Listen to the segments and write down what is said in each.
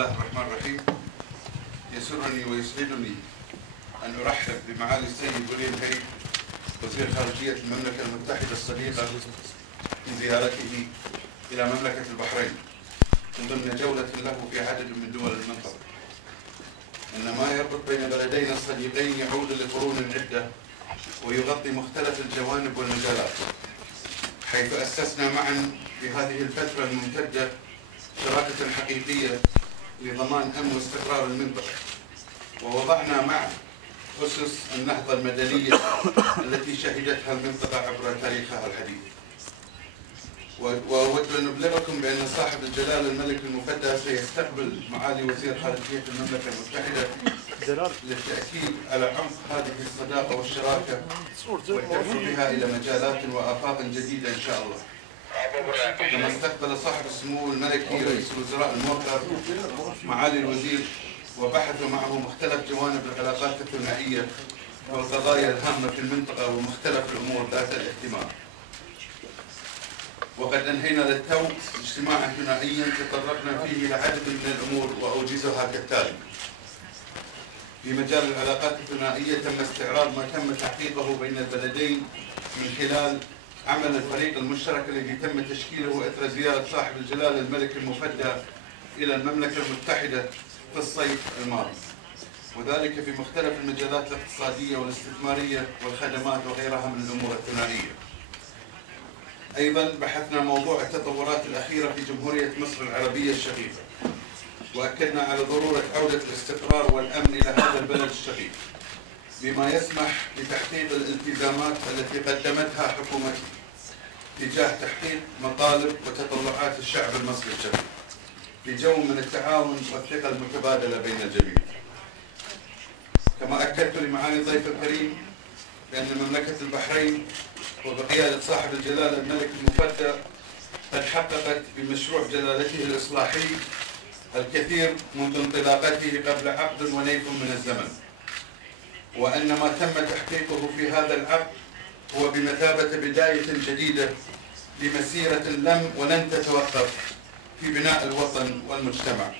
بسم الله الرحمن الرحيم. يسرني ويسعدني أن أرحب بمعالي السيد ولي العهد وزير خارجية المملكة المتحدة الصديقة في زيارته إلى مملكة البحرين من ضمن جولة له في عدد من دول المنطقة. إن ما يربط بين بلدينا الصديقين يعود لقرون عدة ويغطي مختلف الجوانب والمجالات، حيث أسسنا معا في هذه الفترة الممتدة شراكة حقيقية لضمان أمن واستقرار المنطقة، ووضعنا معا أسس النهضة المدنية التي شهدتها المنطقة عبر تاريخها الحديث. وأود أن أبلغكم بأن صاحب الجلالة الملك المفدى سيستقبل معالي وزير خارجية المملكة المتحدة للتأكيد على عمق هذه الصداقة والشراكة والدفع بها إلى مجالات وآفاق جديدة إن شاء الله. كما استقبل صاحب السمو الملكي رئيس الوزراء الموقر معالي الوزير وبحثوا معه مختلف جوانب العلاقات الثنائية والقضايا الهامة في المنطقة ومختلف الأمور ذات الاهتمام. وقد أنهينا للتو اجتماعا ثنائيا تطرقنا فيه إلى عدد من الأمور وأوجزها كالتالي. في مجال العلاقات الثنائية تم استعراض ما تم تحقيقه بين البلدين من خلال عمل الفريق المشترك الذي تم تشكيله إثر زيارة صاحب الجلالة الملك المفدى إلى المملكة المتحدة في الصيف الماضي، وذلك في مختلف المجالات الاقتصادية والاستثمارية والخدمات وغيرها من الأمور الثنائية. أيضا بحثنا موضوع التطورات الأخيرة في جمهورية مصر العربية الشقيقة، وأكدنا على ضرورة عودة الاستقرار والأمن إلى هذا البلد الشقيق بما يسمح بتحقيق الالتزامات التي قدمتها حكومته تجاه تحقيق مطالب وتطلعات الشعب المصري الشقيق في جو من التعاون والثقة المتبادلة بين الجميع. كما أكدت لمعالي الضيف الكريم بأن مملكة البحرين وبقيادة صاحب الجلالة الملك المفدى قد حققت بمشروع جلالته الإصلاحي الكثير منذ انطلاقته قبل عقد ونيف من الزمن، وأن ما تم تحقيقه في هذا العقد هو بمثابة بداية جديدة لمسيرة لم ولن تتوقف في بناء الوطن والمجتمع،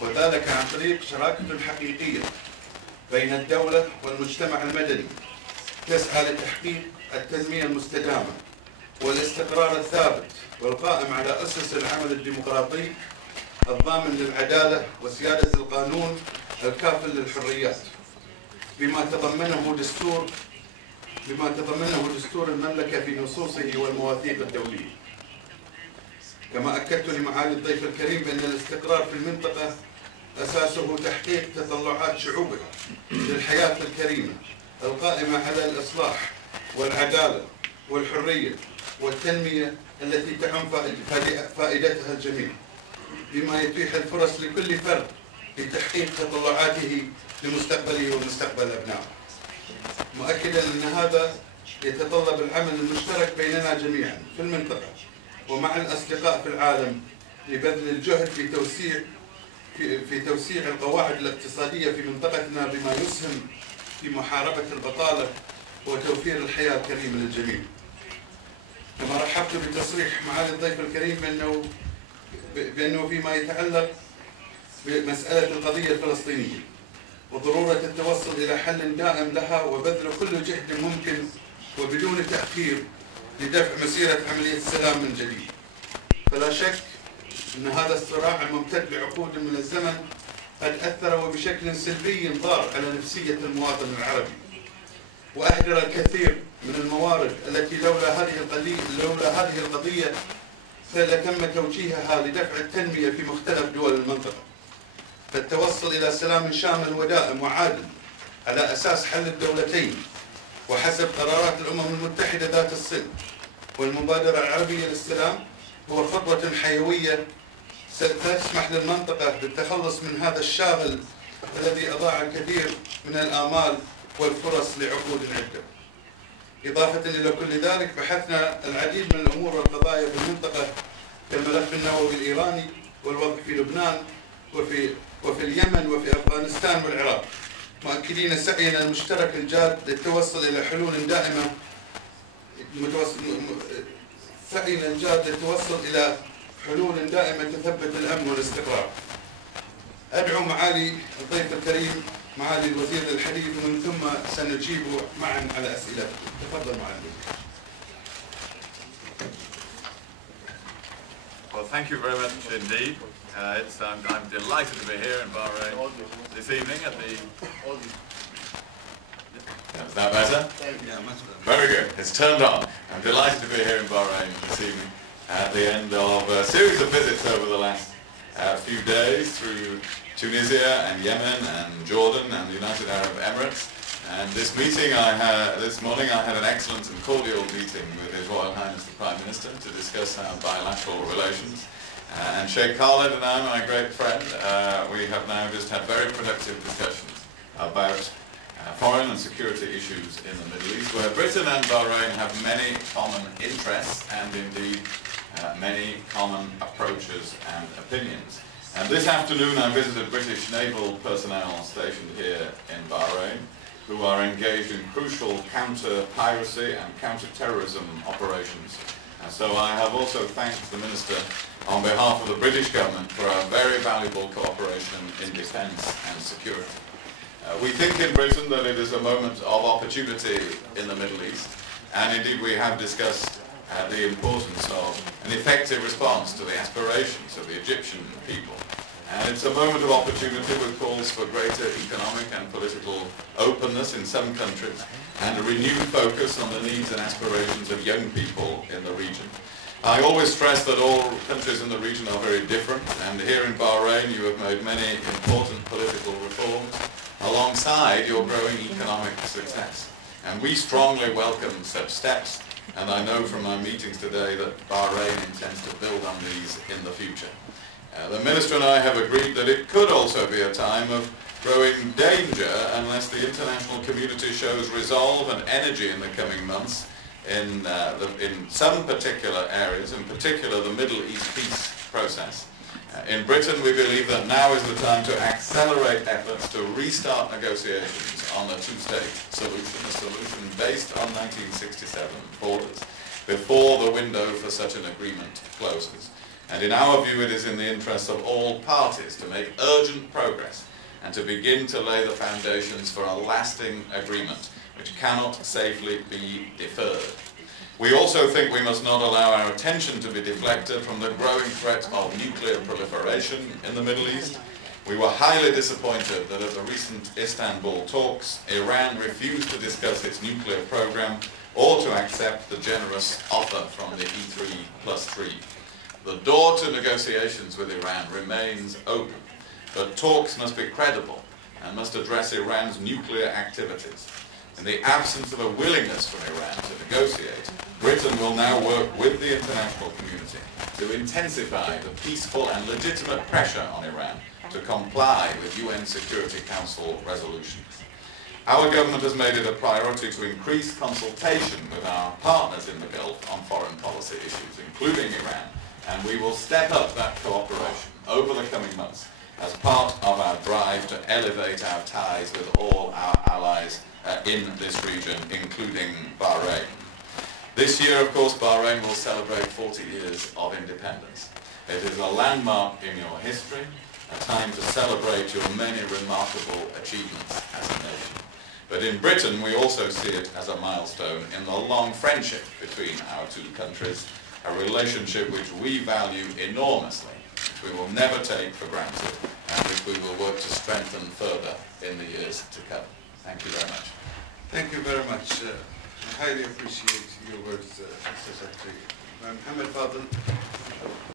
وذلك عن طريق شراكة حقيقية بين الدولة والمجتمع المدني تسعى لتحقيق التنمية المستدامة والاستقرار الثابت والقائم على أسس العمل الديمقراطي الضامن للعدالة وسيادة القانون الكافل للحريات بما تضمنه دستور المملكة في نصوصه والمواثيق الدولية. كما أكدت لمعالي الضيف الكريم بأن الاستقرار في المنطقة أساسه تحقيق تطلعات شعوبها للحياة الكريمة القائمة على الإصلاح والعدالة والحرية والتنمية التي تعم فائدتها الجميع، بما يتيح الفرص لكل فرد لتحقيق تطلعاته لمستقبله ومستقبل أبنائه، مؤكدا أن هذا يتطلب العمل المشترك بيننا جميعا في المنطقة ومع الأصدقاء في العالم لبذل الجهد في توسيع القواعد الاقتصادية في منطقتنا بما يسهم في محاربة البطالة وتوفير الحياة الكريمة للجميع. كما رحبت بتصريح معالي الضيف الكريم بأنه فيما يتعلق بمسألة القضية الفلسطينية وضرورة التوصل إلى حل دائم لها وبذل كل جهد ممكن وبدون تأخير لدفع مسيرة عملية السلام من جديد. فلا شك أن هذا الصراع الممتد لعقود من الزمن قد أثر وبشكل سلبي ضار على نفسية المواطن العربي، وأهدر الكثير من الموارد التي لولا هذه القضية لتم توجيهها لدفع التنمية في مختلف دول المنطقة، فالتوصل إلى سلام شامل ودائم وعادل على أساس حل الدولتين وحسب قرارات الأمم المتحدة ذات الصلة والمبادرة العربية للسلام هو خطوة حيوية ستسمح للمنطقة بالتخلص من هذا الشاغل الذي أضاع الكثير من الآمال والفرص لعقود عدة. إضافة إلى كل ذلك بحثنا العديد من الأمور والقضايا في المنطقة كالملف النووي الإيراني والوضع في لبنان وفي اليمن وفي أفغانستان والعراق، مؤكدين سعينا المشترك الجاد للتوصل إلى حلول دائمة تثبت الأمن والاستقرار. اليوم معالي الضيف الكريم معالي الوزير للحديث ومن ثم سنجيب معا على أسئلتكم. تفضل معالي الوزير. Well, thank you very much indeed. I'm delighted to be here in Bahrain this evening at the... Is that better? Yeah, much better. Very good. It's turned on. I'm delighted to be here in Bahrain this evening at the end of a series of visits over the last few days through Tunisia and Yemen and Jordan and the United Arab Emirates. And this morning I had an excellent and cordial meeting with His Royal Highness the Prime Minister to discuss our bilateral relations. And Sheikh Khaled and I, my great friend, we have now just had very productive discussions about foreign and security issues in the Middle East, where Britain and Bahrain have many common interests and indeed many common approaches and opinions. And this afternoon I visited British naval personnel stationed here in Bahrain, who are engaged in crucial counter-piracy and counter-terrorism operations. And so I have also thanked the Minister on behalf of the British government for our very valuable cooperation in defence and security. We think in Britain that it is a moment of opportunity in the Middle East, and indeed we have discussed the importance of an effective response to the aspirations of the Egyptian people. And it's a moment of opportunity with calls for greater economic and political openness in some countries and a renewed focus on the needs and aspirations of young people in the region. I always stress that all countries in the region are very different, and here in Bahrain you have made many important political reforms alongside your growing economic success. And we strongly welcome such steps, and I know from my meetings today that Bahrain intends to build on these in the future. The Minister and I have agreed that it could also be a time of growing danger unless the international community shows resolve and energy in the coming months in some particular areas, in particular the Middle East peace process. In Britain, we believe that now is the time to accelerate efforts to restart negotiations on a two-state solution, a solution based on 1967 borders, before the window for such an agreement closes. And in our view, it is in the interest of all parties to make urgent progress and to begin to lay the foundations for a lasting agreement which cannot safely be deferred. We also think we must not allow our attention to be deflected from the growing threat of nuclear proliferation in the Middle East. We were highly disappointed that at the recent Istanbul talks, Iran refused to discuss its nuclear program or to accept the generous offer from the E3+3. The door to negotiations with Iran remains open, but talks must be credible and must address Iran's nuclear activities. In the absence of a willingness from Iran to negotiate, Britain will now work with the international community to intensify the peaceful and legitimate pressure on Iran to comply with UN Security Council resolutions. Our government has made it a priority to increase consultation with our partners in the Gulf on foreign policy issues, including Iran, and we will step up that cooperation over the coming months as part of our drive to elevate our ties with all our allies in this region, including Bahrain. This year, of course, Bahrain will celebrate 40 years of independence. It is a landmark in your history, a time to celebrate your many remarkable achievements as a nation. But in Britain, we also see it as a milestone in the long friendship between our two countries, a relationship which we value enormously, which we will never take for granted, and which we will work to strengthen further in the years to come. Thank you very much. Thank you very much. I highly appreciate your words, Mr. Secretary. Mohammed Fadel.